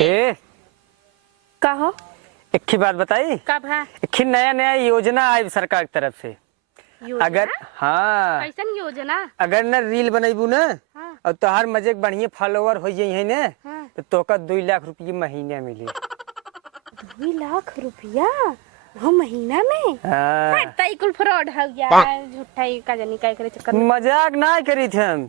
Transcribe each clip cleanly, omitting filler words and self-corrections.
ए कहो एक ही बात बताई। कब है एक ही नया नया योजना आई सरकार की तरफ से। योजना? अगर हाँ कैसन योजना? अगर न रील बनैबू न हाँ। और तोहार मजे बढ़िया फॉलोवर हो जाइए न हाँ। तो तोका 2 लाख रुपये महीने मिली। 2 लाख रुपया वो महीना में? हाँ। तई कुल फ्रॉड है यार, झूठा ही का जानी काय करे चक्कर में। मजाक ना करी थे हम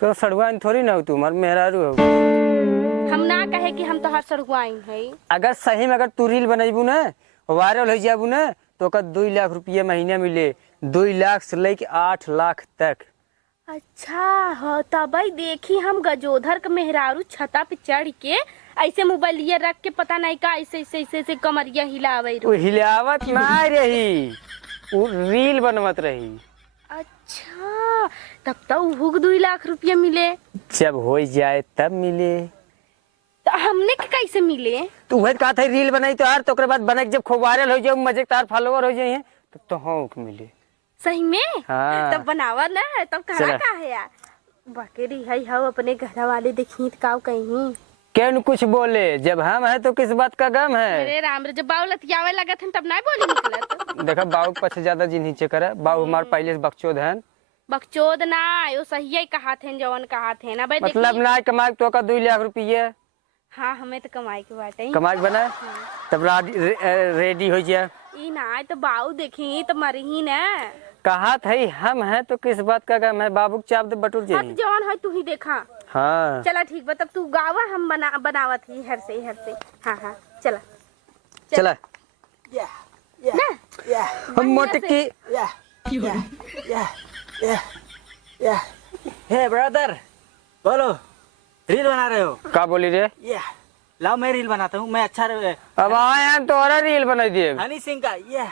तो सड़ुआ थोड़ी ना हो तू हमार मेहरारू हो। हम ना कहे कि हम तो हर सड़ुआई है। अगर सही में अगर तू रील बनैबू न वायरल हो जाबू न तो का 2 लाख रुपये महीने मिले। 2 लाख से लेके 8 लाख तक। अच्छा हो तब देखी हम गजोधर के मेहरारू छता पे चढ़ के ऐसे मोबाइल ये रख के पता नहीं का ऐसे ऐसे ऐसे, ऐसे कमरिया हिलावे वो हिलावत ना रही वो रील बनवत रही। अच्छा तब तो उहुक 2 लाख रुपया मिले। जब हो जाए तब मिले। तो हमने के कैसे मिले? तो वही कहा था रील बनाई तो यार तो ओकरे बाद बने जब खूब वायरल हो जाए मजे तार फॉलोवर हो जाए तो हाँ मिले। सही में? हाँ। तब बनावा ना तब कहा का है यार बकरी है हम अपने घर वाले देखी का कहीं क्या न कुछ बोले जब हम है तो किस बात का गम है। अरे राम रे जब बाऊ लतियावे लगा थे तब नहीं बोली निकलत। देखा बाबू के पीछे ज्यादा जी नीचे करे बाबू हमारे पहले से बकचोद है। बकचोद ना यो सही ही कहा थे जवन कहा थे ना भाई मतलब ना कमाई तो का 2 लाख रुपये। हाँ हमें तो कमाई के बाटे कमाई बना तब रेडी हो जाए। ई ना तो बाऊ देखी तो मरी ही ना। कहा था हम है तो किस बात का गम है बाबू के चाप दे बटुर हाँ जाए। जवन है तू ही देखा। हाँ चला ठीक बा तब तू गावा हम बनावत ही हर से हाँ हाँ चला चला ना हम मोटकी हे ब्रदर बोलो रील बना रहे हो? का बोली रे? लाओ मैं रील बनाता हूँ मैं अच्छा अब आए तो और रील बना दिए। हनी सिंह का ये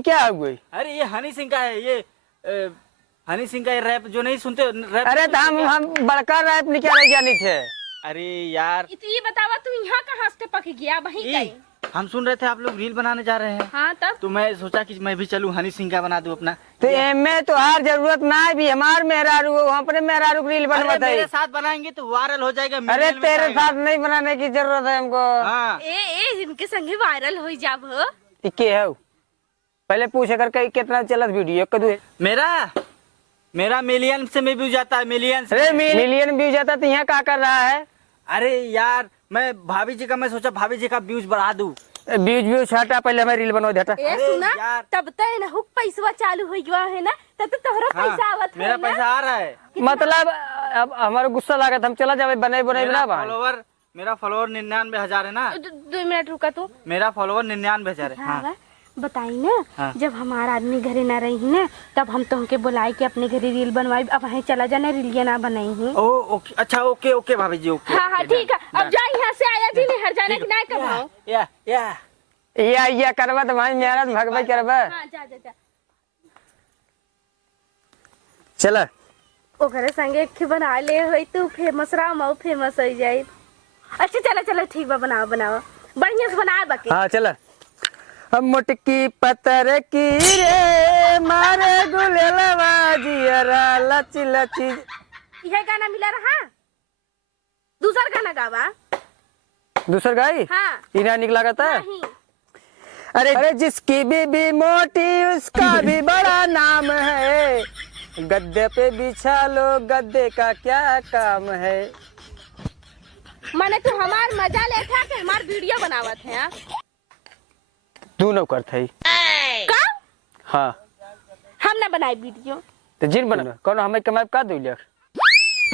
क्या हो गई? अरे ये हनी सिंह का है ये हनी सिंह का ये रैप जो नहीं सुनते रैप। अरे तो हम बड़का रैप निकाले जानी थे। अरे यार ये बतावा तू यहाँ कहाँ से पक गया वहीं कहीं? हम सुन रहे थे आप लोग रील बनाने जा रहे हैं। हाँ तब तो मैं सोचा कि मैं भी चलूं हनी सिंह का बना दूं अपना। तो एमे तो हर जरूरत ना है भी हमार मेहरारू हो अपने मेहरारू रील बनवाते मेरे साथ बनाएंगे तो वायरल हो जाएगा। अरे तेरे साथ नहीं बनाने की जरूरत है हमको। हाँ। ए इनके संगे वायरल हो जाब हो। के है पहले पूछ कर कितना चलत वीडियो कदू मेरा मिलियन से में व्यू जाता है मिलियन से। अरे मिलियन व्यू जाता तो यहाँ क्या कर रहा है? अरे यार मैं भाभी जी का मैं सोचा भाभी जी का व्यूज बढ़ा दूं। व्यूज हटा पहले हमें रील बनवा देता। ए सुना तब तक ना हुक पैसा चालू हो गया है ना तब तो तोहरा पैसा आवत है। मेरा पैसा आ रहा है मतलब अब हमारा गुस्सा लागत हम चला जावे बने बने बना मेरा फॉलोवर 99,000 है ना। 2 मिनट रुका तू। मेरा फॉलोवर 99,000 है। हाँ। बताई ना हाँ। जब हमारा आदमी घरे ना रही ना तब हम तुमके बुलाई के अपने घरे रील बनवाई अब वहीं चला जाना रीलिया ना बनाई हूँ। ओके अच्छा ओके ओके भाभी जी ओके। हाँ हाँ ठीक है अब जा यहाँ से आया जी नहीं हर जाने की ना कब या करवा तो भाई मेरा भगवाई करवा। हाँ जा जा जा चला ओकरे संगे एक बना ले होई तू फेमस रहा मऊ फेमस हो जाए। अच्छा चला चला ठीक बा बनाओ बनाओ बढ़िया से बना बाकी। हाँ चला हम मोटकी पतर की रे मारे गुलेलवा जियरा लची लची। यह गाना मिला रहा दूसरा गाना गावा। दूसर गाई हाँ इना निकला था। नहीं अरे जिसकी बीबी मोटी उसका भी बड़ा नाम है गद्दे पे बिछा लो गद्दे का क्या काम है। माने तू हमार मजा लेता कि हमार वीडियो बनावत है? तू न कर थई का? हाँ हम ना बनाए वीडियो तो जिन बना कौन हमें कमाई का 2 लाख।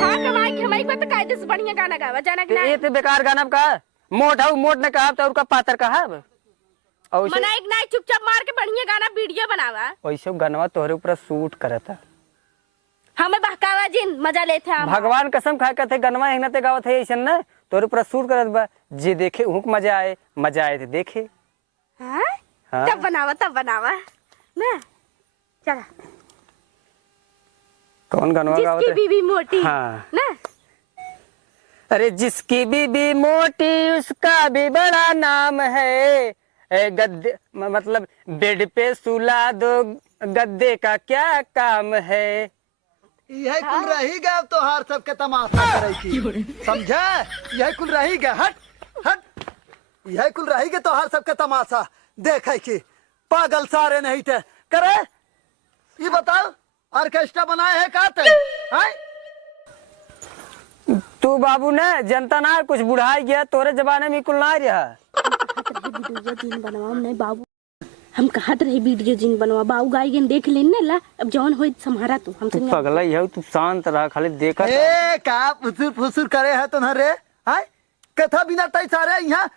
हाँ कमाई पे तो कायदे से बढ़िया गाना गावा जाना कि ये तो बेकार गाना का मोट है मोट ने कहा तो उनका पातर कहा और मनाई ना चुपचाप मार के बढ़िया गाना वीडियो बनावा। वैसे गाना तोहरे ऊपर शूट करता हमें बहकावा जिन मजा लेते हम। भगवान कसम खा के थे गनवा हिना ते गावत है ऐसा ना तोरे ऊपर शूट करत बा जे देखे उहक मजा आए तो देखे। हाँ? हाँ? तब बनावा ना चला कौन गनवा गावत जिसकी है? बीबी मोटी हाँ। ना। अरे जिसकी बीबी मोटी उसका भी बड़ा नाम है गद्दे मतलब बेड पे सुला दो गद्दे का क्या काम है। यही कुल रही गया तो हार सबके तमाशा करे की समझे। यही कुल रही गया हट हट यही कुल रही गया तो हार सबके तमाशा देखे की पागल सारे नहीं थे करे। ये बताओ ऑर्केस्ट्रा बनाए है का ते हैं? तू बाबू ने जनता ना कुछ बुढ़ाई गया तोरे जमाने में कुल ना रहा। वीडियो जिन बनवाओ नहीं बाबू, हम कहत रही वीडियो जिन बनवा बाबू गाय गेन देख लेने ला। अब जौन होई सम्हारा तू हमसे तू पगला ही है, तू शांत रहा खाली देखा। ए का फुसुर फुसुर करे है तो रे हैं कथा बिना तई सारे यहाँ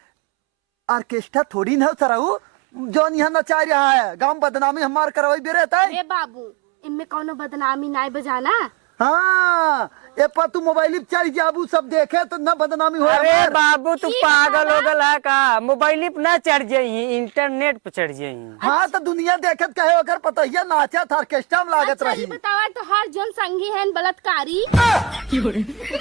ऑर्केस्ट्रा थोड़ी ना सराऊ जौन यहाँ नचा रहा है गांव बदनामी हमार करवाई भी रहता है। ए बाबू इनमें कौनो बदनामी नहीं बजाना। हाँ ये पर तू मोबाइल पे चढ़ जाबू सब देखे तो न बदनामी हो। अरे बाबू तू पागल हो गल है का, मोबाइल पे ना चढ़ जाई इंटरनेट पे चढ़ जाई। हाँ तो दुनिया देखत कहे अगर पता ही नाचा था ऑर्केस्ट्रा में लागत अच्छा, रही। ये बतावा तो हर जौन संगी है बलात्कारी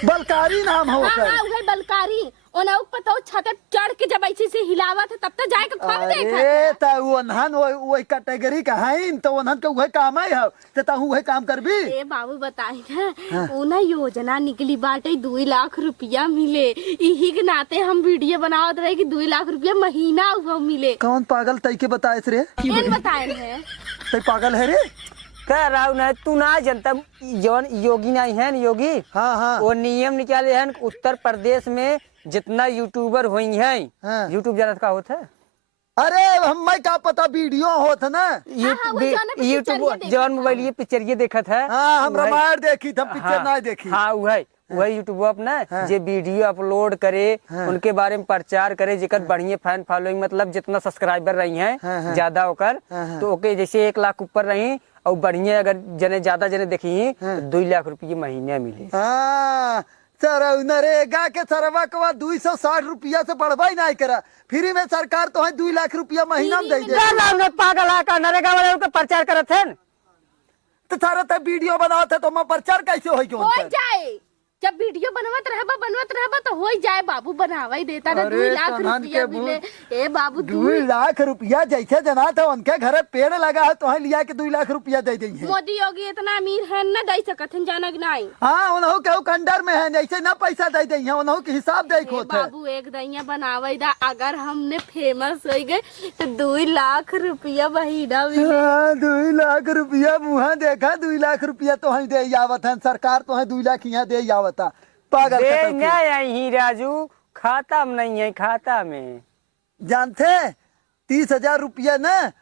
बलकारी नाम हो हाँ हाँ वही बलकारी ओनाउ पता छत चढ़ के जब ऐसे से हिलावा था तब तो जाए के खूब देखा। अरे ता ओनहन वही कैटेगरी का है तो ओनहन के वही काम है तो ता वही काम करबी। ए बाबू बताई ना ओना योजना निकली बाटे 2 लाख रुपया मिले इही के नाते हम वीडियो बनावत रहे कि 2 लाख रुपया महीना वो मिले। कौन पागल तई के बताए रे केन बताए है तई पागल है रे कह रहा हूँ ना तू ना जनता जौन योगी नहीं है न योगी हाँ हाँ वो नियम निकाले हैं उत्तर प्रदेश में जितना यूट्यूबर हुई हैं। हाँ। यूट्यूब जानत का होता है। अरे हमें क्या पता वीडियो होत ना यूट्यूब जौन मोबाइल ये पिक्चर ये देखत है। हाँ हम रामायण देखी था पिक्चर ना देखी। हाँ वही यूट्यूब अपना जे वीडियो अपलोड करे उनके बारे में प्रचार करे जेकर बढ़िया फैन फॉलोइंग मतलब जितना सब्सक्राइबर रही हैं ज्यादा होकर तो ओके जैसे 1 लाख ऊपर रही और बढ़िया अगर जने ज्यादा जने देखी तो 2 लाख रुपये महीने मिले। हाँ सर नरेगा के सरवा के 260 रुपया से बढ़वा नहीं करा फ्री में सरकार तो है 2 लाख रुपया महीना में दे दे। पागल है का नरेगा वाले उनका प्रचार करत है तो सारा तो वीडियो बनाते है तो मैं प्रचार कैसे हो हो जाए जब वीडियो बनवत रहबा तो हो जाए बाबू बनावा ही देता ना 2 लाख रुपया मिले। ए बाबू 2 लाख रुपया जैसे जना था उनके घर पेड़ लगा है तो है लिया के 2 लाख रुपया दे दी है। मोदी योगी इतना अमीर है न दे सकत हैं जानक नहीं। हाँ उन्हों के कंडर में है जैसे ना पैसा दे दी है उन्हों के हिसाब दे खोते बाबू एक दैया बनावे दा अगर हमने फेमस हो गए तो 2 लाख रुपया महीना मिले। 2 लाख रुपया मुहा देखा 2 लाख रुपया तो है दे आवत है सरकार तो है 2 लाख यहाँ दे आवत पागल नहीं राजू खाता में नहीं है खाता में जानते 30,000 रुपया न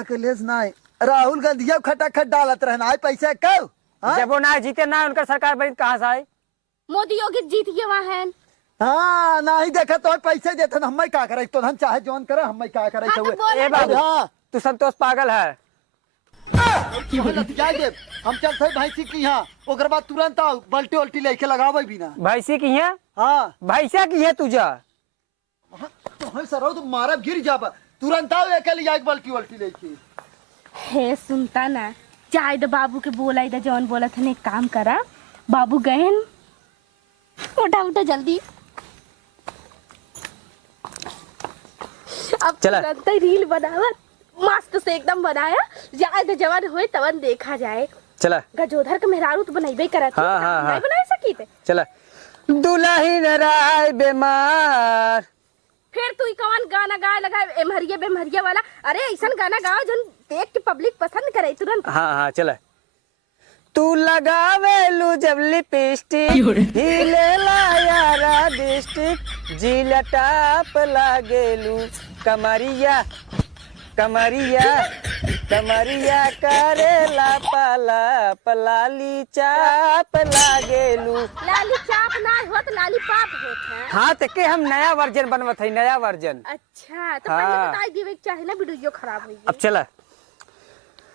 अखिलेश नहीं राहुल गांधी खटाखट डालत रहना पैसा कब जब वो ना जीते ना उनका सरकार बनी कहाँ से आए। मोदी योगी जीत गए वहाँ है। हाँ नहीं देखा तो पैसे देते हम क्या करे तो हम चाहे जोन करे हम क्या करे। हाँ, तू संतोष पागल है। हम चलते भैंसी की यहाँ ओकर बाद तुरंत आओ बल्टी उल्टी लेके लगावे बिना। भैंसी की है हाँ भैंसा की है तुझा तो सर तो मारा गिर जाबा तुरंत आओ एक बल्टी उल्टी लेके। हे सुनता ना चाहे तो बाबू के बोला इधर जौन बोला था ने काम करा बाबू गए उठा उठा जल्दी अब चला तुरंत ही रील बनावा मस्त से एकदम बनाया जाए तो जवान हुए तवन देखा जाए। चला गजोधर के मेहरारू तो बनाई करत हाँ। नहीं बना सकी थे। चला दुल्हन राय बेमार फिर तू कौन गाना गाए लगा एमहरिया बेमहरिया वाला। अरे ऐसा गाना गाओ जो देख के पब्लिक पसंद करे तुरंत। हाँ चला तू लगावेलू जब लिपस्टिक हिले यारा डिस्ट्रिक्ट जिला टाप लागेलू कमरिया कमरिया कमरिया करेला पाला पलाली चाप लागेलू। लाली चाप ना होत लाली पाप होत है। हाँ तो के हम नया वर्जन बनवत है नया वर्जन। अच्छा तो पहले बताई देवे के चाहे ना वीडियो खराब हुई। अब चला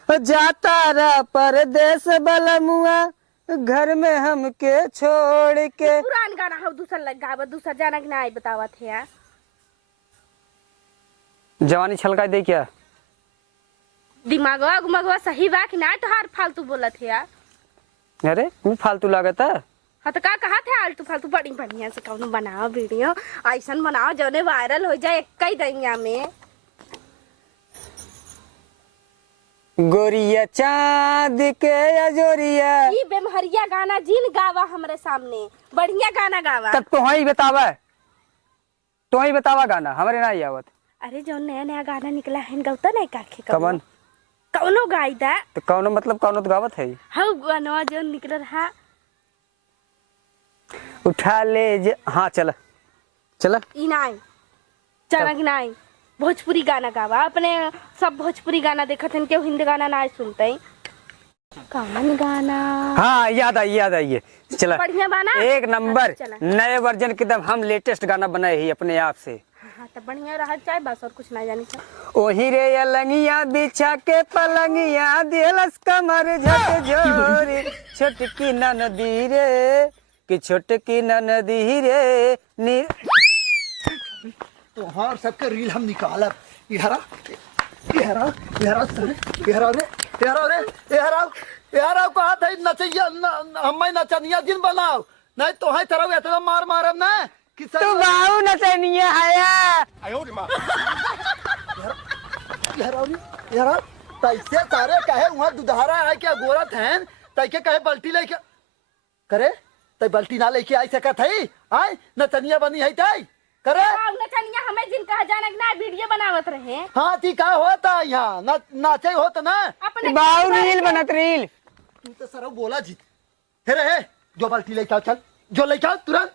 जाता रहा परदेश बलमुआ घर में हमके छोड़ के। पुरान गाना हो दूसरा लगावा दूसरा जाना के ना बतावा थे यार। जवानी छलका दे क्या दिमागवा गुमगवा सही बा कि ना तो हर फालतू बोला थे यार। अरे मैं फालतू लागत है। हाँ तो का कहा थे आलतू फालतू बड़ी बढ़िया से कौन बनाओ वीडियो ऐसा बनाओ जौने वायरल हो जाए एक ही दैया में। गोरिया चांद के अजोरिया। ई बेमहरिया गाना जिन गावा हमरे सामने, बढ़िया गाना गावा। तब तो ही बतावा गाना हमरे ना आवत। अरे जो नया नया गाना निकला है गौता नहीं काखे कवन कौनो गाई दा। तो कौनो मतलब कौनो तो गावत है। हाँ गाना जो निकल रहा उठा ले हाँ चल ई नाई चनक नाई भोजपुरी गाना गावा। अपने सब भोजपुरी गाना देखत हन, केहू हिंदी गाना ना सुनते। कौन गाना? हाँ याद आई चला बढ़िया गाना एक नंबर चला। नए वर्जन की तब हम लेटेस्ट गाना बनाए ही अपने आप से। हाँ तो बढ़िया रहा चाहे बस और कुछ ना जानी चाहिए। ओही रे अलंगिया बिछा के पलंगिया दिलस कमर झकझोरी छोटकी ननदी रे कि छोटकी ननदी रे तोहार सबके रील हम निकालब। इहरा कहा था नचैया हमें नचनिया जिन बनाओ नहीं तो है तरह इतना मार मारब ना कि तू बाऊ नचनिया आया। इहरा तैसे सारे कहे वहाँ दुधारा आए क्या गोरत हैं तैके कहे बल्टी लेके करे तै बल्टी ना लेके आई सकत है आए नचनिया बनी है तै करे नचनिया हमें जिन कहा जाना ना वीडियो बनावत रहे। हाँ ती का होता यहाँ नाचे होता ना अपने बाऊ रील बनत रील। तू तो सर बोला जी फिर है जो बल्टी लेके चल जो लेके आओ तुरंत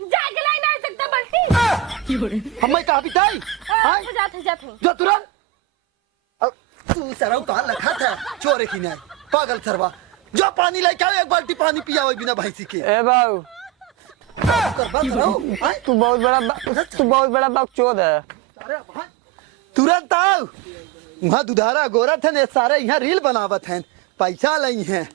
जाके लाई ना सकता बल्टी। हमें कहा बिताई जाते जो तुरंत तू सर कहा लखा था चोरे की नहीं पागल सरवा जो पानी लेके आओ एक बाल्टी पानी पिया हुए बिना भैंसी के। ए बाऊ तू बहुत बड़ा बकचोद है। तुरंत आओ वहाँ दुधारा गोरत है सारे यहाँ रील बनावत हैं पैसा नहीं है।